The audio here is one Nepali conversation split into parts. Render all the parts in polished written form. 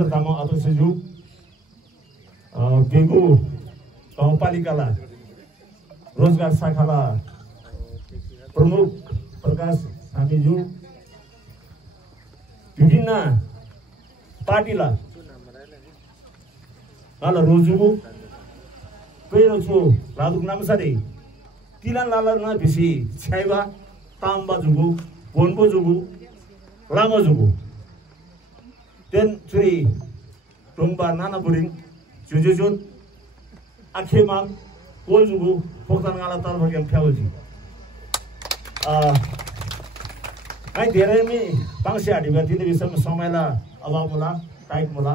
तामाङ अध्यक्षज्यू गेगु गाउँपालिकालाई रोजगार शाखालाई प्रमुख प्रकाश हामीज्यू विभिन्न पार्टीलाई ala rojugu pero chu laduk namsari tilan lala na bisi chaiba tamba jugu bonbo jugu lama jugu ten churi tumba nana buring jujujun akhemang kol jugu poktan ngala tar bhagyam phyaoji ai धेरै नै पांसे आडिबा तिनी बिसम समयला अभाव होला टाइट होला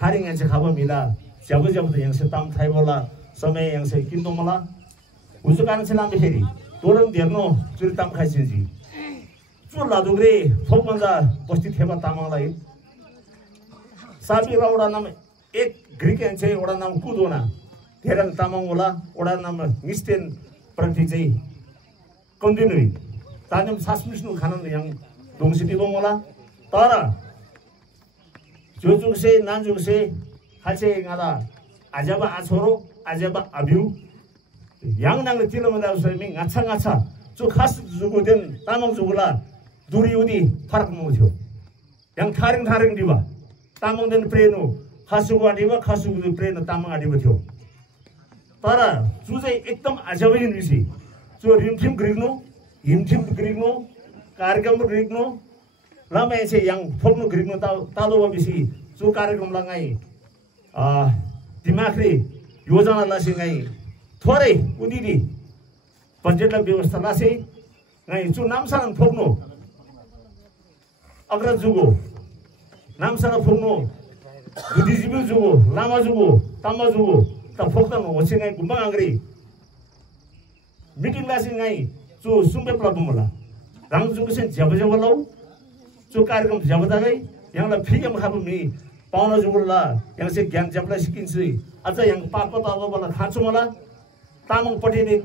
खारिङ एन्से खाबो मिला जब जब तो यंसे ताम थाई बोला समय यंसे किंतु मला उस कारण से नाम बेरी तोरन देरनो चुरी ताम खाई सिंजी चुर लादुग्रे फोक मंजा बस्ती थेबा तामांगलाई साबी राउडा नाम एक ग्रीक एन्से ओडा नाम कुदोना धेरन तामांग होला ओडा नाम मिस्टेन प्रति चाहिँ कन्टिन्युई ताजम सासमिस्नु खानन yang dongsi di bomola tara जोजुग से नाजुग से हाचे ngada ajaba achoro ajaba abiu yang nang tilo manda usai ming ngacha ngacha chu khas jugu den tamang jugula duri udi farak mo thyo yang tharing tharing diba tamang den prenu khasugu adiba khasugu prenu tamang adiba thyo tara chu chai ekdam ajabai nisi chu rimthim grigno himthim grigno कार्यक्रम ग्रिग्नो लामा एसे yang फोक्नु ग्रिग्नो तालो बबिसी जो कार्यक्रम लाङाई दिमागले योजना लासे गाई थोरै उदिदी बजेटला व्यवस्था लासे गाई जो नामसान फोक्नु अग्र जुगो नामसान फोक्नु बुद्धिजीवी जुगो लामा जुगो तामा जुगो त फोक्तन होसे गाई गुम्बा आंग्री मिटिङ लासे गाई जो सुम्बे प्लबमला rang जुग से जब जब लो जो कार्यक्रम जब तक yang la phigam khabu mi pauna jugula yang se gyan japla sikin sui acha yang papa ta bala khachu mala tamang patini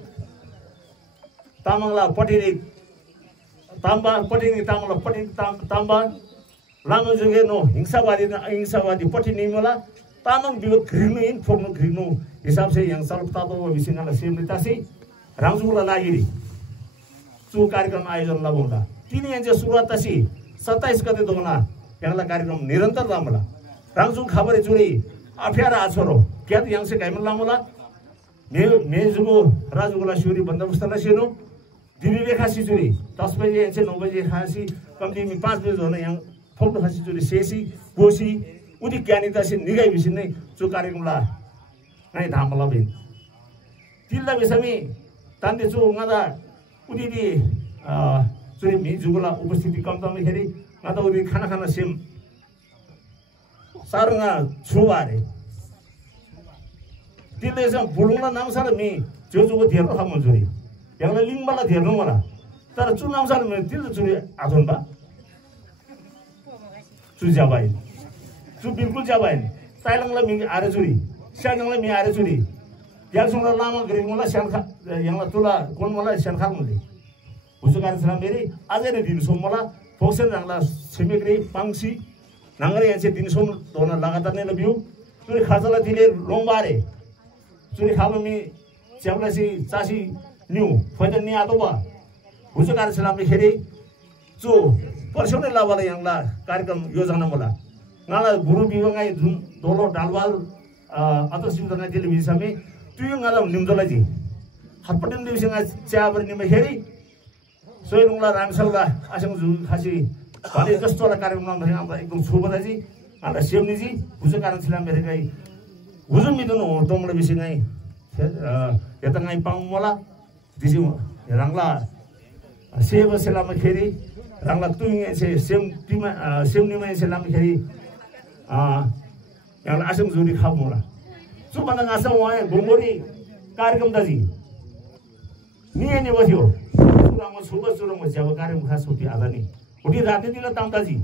tamang la patini tamba patini tamang la patini tamba lama juge no hingsawadi patini mala tamang bigo grinu in phognu grinu hisab se yang salp ta do bisinga la semita se rang jugula lagiri जो कार्यक्रम आयोजन लगाउँदा तिनी एन्जे सुरुवात तसी 27 गते दोना यंगला कार्यक्रम निरंतर लामला रांगजु खबरे जुरी अफियारा आछरो क्या यंगसे गाइमन लामला मे जुगो राजुगला शिवरी बन्दोबस्तला सेनो दिबी बेखासी जुरी 10 बजे एन्से 9 बजे खासी कम्ती मी 5 बजे होना यंग फोक्नु खासी जुरी सेसी गोसी उदी ज्ञानिता से निगाइ बिसिन नै जो कार्यक्रम ला नै धामला बिन तिल्ला बेसमी तान्ते जो ngada उदीदी जुरी मी जुगला उपस्थिति कम तम खेरी ngada उदी खाना खाना सेम सारंगा छुवारे तिले से बुलुङला नाम सार मी जो जुगो धेरनो खाम जुरी यंगला लिङबला धेरनो मला तर चु नाम सार मी तिल जुरी आथन बा चु जाबाय चु बिल्कुल जाबाय साइलंगला मी आरे जुरी साइलंगला मी आरे जुरी yang sungguh lama gering mula siangka yang latula kon mula siangka muli usukan senam beri aja di dinsom mula fokusen nangla semigri pangsi nangre yang se dinsom dona lagatarnya lebih curi khasala dile lombare curi khalumi siapa si casi new fajar ni atau apa usukan senam beri cu personel lah wala yang lah कार्यक्रम योजना mula ngala guru biwangai dolo dalwal atau simultan televisi kami tuh ngalam nimdolaji hatpatin divisi ngai cabar ni maheri soalnya nungla ramsalga asing ju khasi bali justo la कार्यक्रम नाम धरे আমরা একদম সুবদাজি আমরা সেমনিজি বুঝে কারণ ছিলাম মেরে গাই বুঝুম মিদন তোমরা বেশি নাই এটা নাই পাউ মলা দিছি রাংলা সেব সেলাম খেরি রাংলা তুই এসে সেম নিমা সেলাম খেরি yang asing juri khamura cuma nang asam wae gomori कार्यक्रम daji ni wasio surang surang jaba कार्यक्रम khas hoti alani udi rati dila tam daji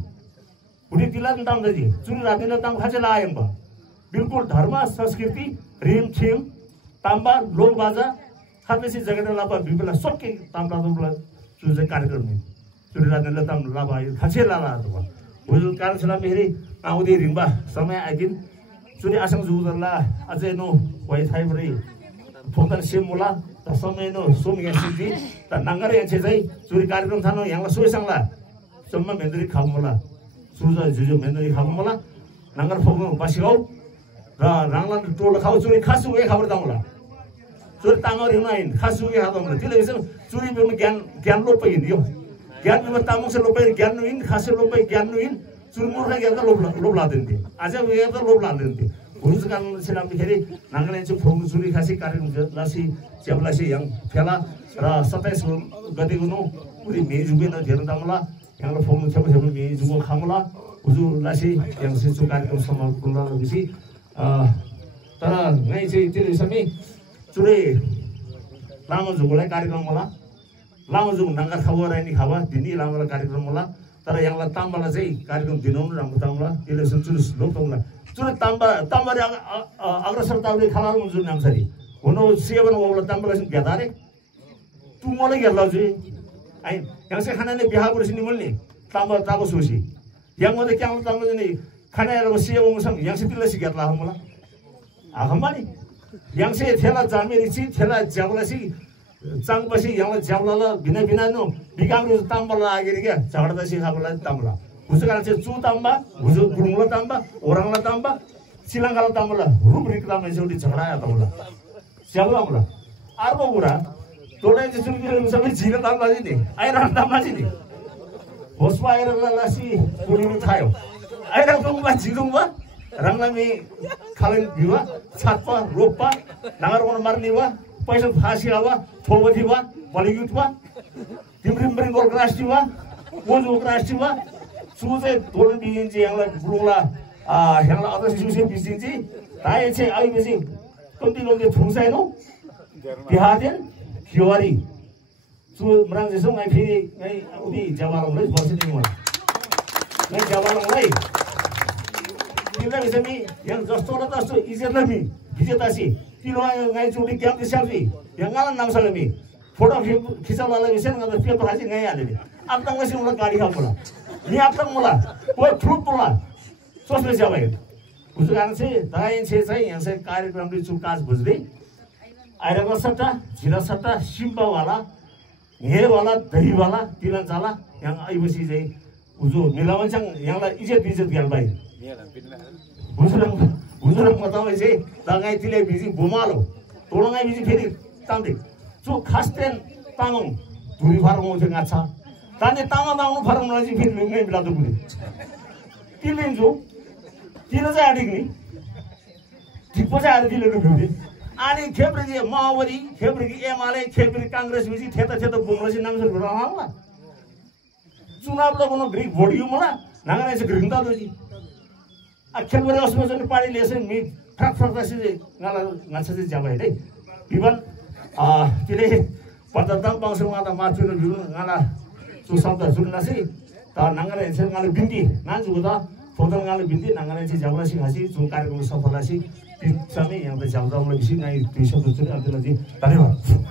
udi dila tam daji churi rati dila tam khachela ayam ba बिल्कुल धर्म संस्कृति रिम छिम तांबा लोक बाजा खानेसी जगह लाबा बिबला सबके तांबा दोबला जुजे कार्यक्रम में चुरी रति दila tam laba khachela la Huzur kan selama ini kau di rimba sama akin suri asang zuhurlah aja no wai thai beri phontan simula sama no sumnya sidi dan nangar yang cezai suri karyawan thano yang la suai sangla semua mendiri kamula suza juju mendiri kamula nangar phongan basigau ra ranglan tol kau suri khasu e khabar damula suri tamar yunain khasu e hadamula tile isem suri be gyan lopain yo gyan be tamong se lopain gyan nuin khasu lopai gyan nuin suri murha gyan ka lobla dente aja we ga lobla dente urus kan silam kheri nangan chu phong suri khasi karin lasi jablasi yang phela ra 27 gati guno uri me juge na dheran damula yang la phong chaba me jugo khamula uju lasi yang se chu karin sama kunla bisi tara ngai चाहिँ त्यो समय चुरे लामो जुगुलाई कार्यक्रम होला लामो जुग नंगा खावा रानी खावा दिनी लामो कार्यक्रम होला तर यहाँला ताम्बाला चाहिँ कार्यक्रम दिनाउनु राम्रो ताम्बा इलेक्सन चुरुस लोक ताम्बा चुरे ताम्बा रे अग्रसर ताउले खलाल मुजु नामसरी हुनु सेवन ओला ताम्बाला चाहिँ गेदारे तु मलाई गेला चाहिँ ai yang saya खानाले बिहा पुरुष नि मल्ने ताम्बा ताको सोसी yang मध्ये क्या ताम्बा नि खानाहरुको सेवा मुसम yang सितिले सिगेला हमला आखमानी yang saya thela jamiri chi thela jabla si chang basi yang jabla la bina no bigam ru tambala agiri ke chagda si khabla tambla usukara che chu tamba usu burungla tamba orangla tamba silangala tambla rubrik tamba jodi chagda ya tambla jabla mula arbo pura tole je suri sabai jira tamba ni aira tamba ni bosma aira la si puri thayo aira tamba jirungba Ranglami kalian biwa, satwa, ropa, nangar wana marni wa, paisa phasi wa, thobati wa, baligut wa, timrim bring organisasi wa, wonju organisasi wa, suze tolen bijinji yang la bulungla, yang la atas suze bijinji, tanya ce ayu biji, konti loge thungsai no, bihadin, kiwari, su merang jesong ngai phiri ngai udi jabalong lai borsi ni mana, ngai jabalong lai. Kita bisa mi yang jauh lah tu izin lagi, izin tasi. Kilo ngai curi kiam di selfie, yang ngalan nama salami. Foto kisah lala bisa nggak ada hasil ngai ada ni. Abang masih mula kari kamu ni abang mula, buat fruit mula. Sosial siapa itu? Usukan sih, tanya saya yang saya kari dalam di sukas buzri. Air wasata, jira sata, simba wala, nge wala, dahi wala, tilan sala, yang ayu masih saya usul. Milawan yang la izin kian baik. Usulang matang isi, tangai tile bisi bomalo, tolongai bisi kiri tanding. So kasten tangong, duri farong oje ngaca. Tane tangong farong nasi kiri ngai belatu buli. Tilen jo, tila saya adik ni, tipe saya adik tile tu buli. Ani khepri je Mawari, khepri ki MLA, khepri Congress bisi theta bomlasi nam ser berang lah. Chunab la kono Greek body mala, nangan ese grinda doji. Akhir pada osmo jadi pari lesen mi frak tasi ngaca sih jawab ini. Iban pilih pada tang bangsa ngala maju dulu ngala susah dah suruh nasi. Ta nangan ese ngala binti, nan juga ta foto ngala binti nangan ese jawab nasi ngasih sungkar kamu safar nasi. Kami yang terjawab mulai sini ngai tujuh betul ada lagi. Terima kasih.